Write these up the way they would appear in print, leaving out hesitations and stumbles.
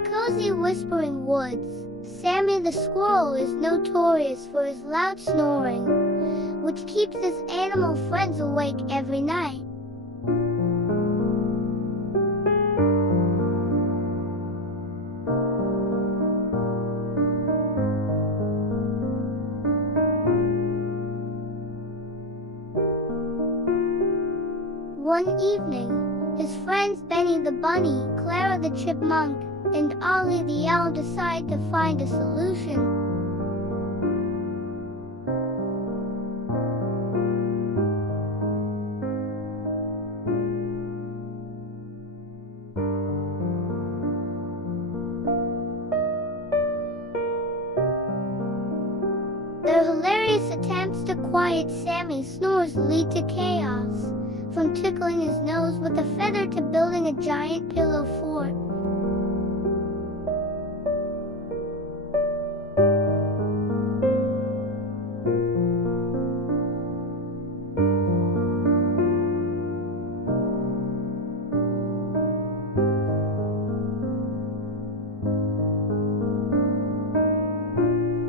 cozy whispering woods, Sammy the squirrel is notorious for his loud snoring, which keeps his animal friends awake every night. One evening, his friends Benny the bunny, Clara the chipmunk, and Ollie the owl decide to find a solution. Their hilarious attempts to quiet Sammy's snores lead to chaos, from tickling his nose with a feather to building a giant pillow fort.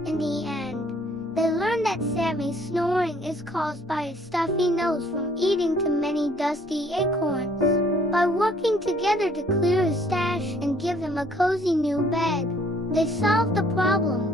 In the end, they learn that Sammy's snoring is caused by a stuffy nose from eating too many dusty acorns. By working together to clear his stash and give him a cozy new bed, they solve the problem.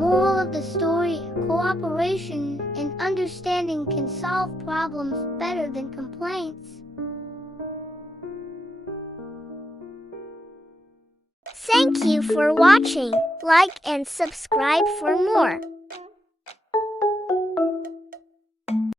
Moral of the story: cooperation and understanding can solve problems better than complaints. Thank you for watching. Like and subscribe for more.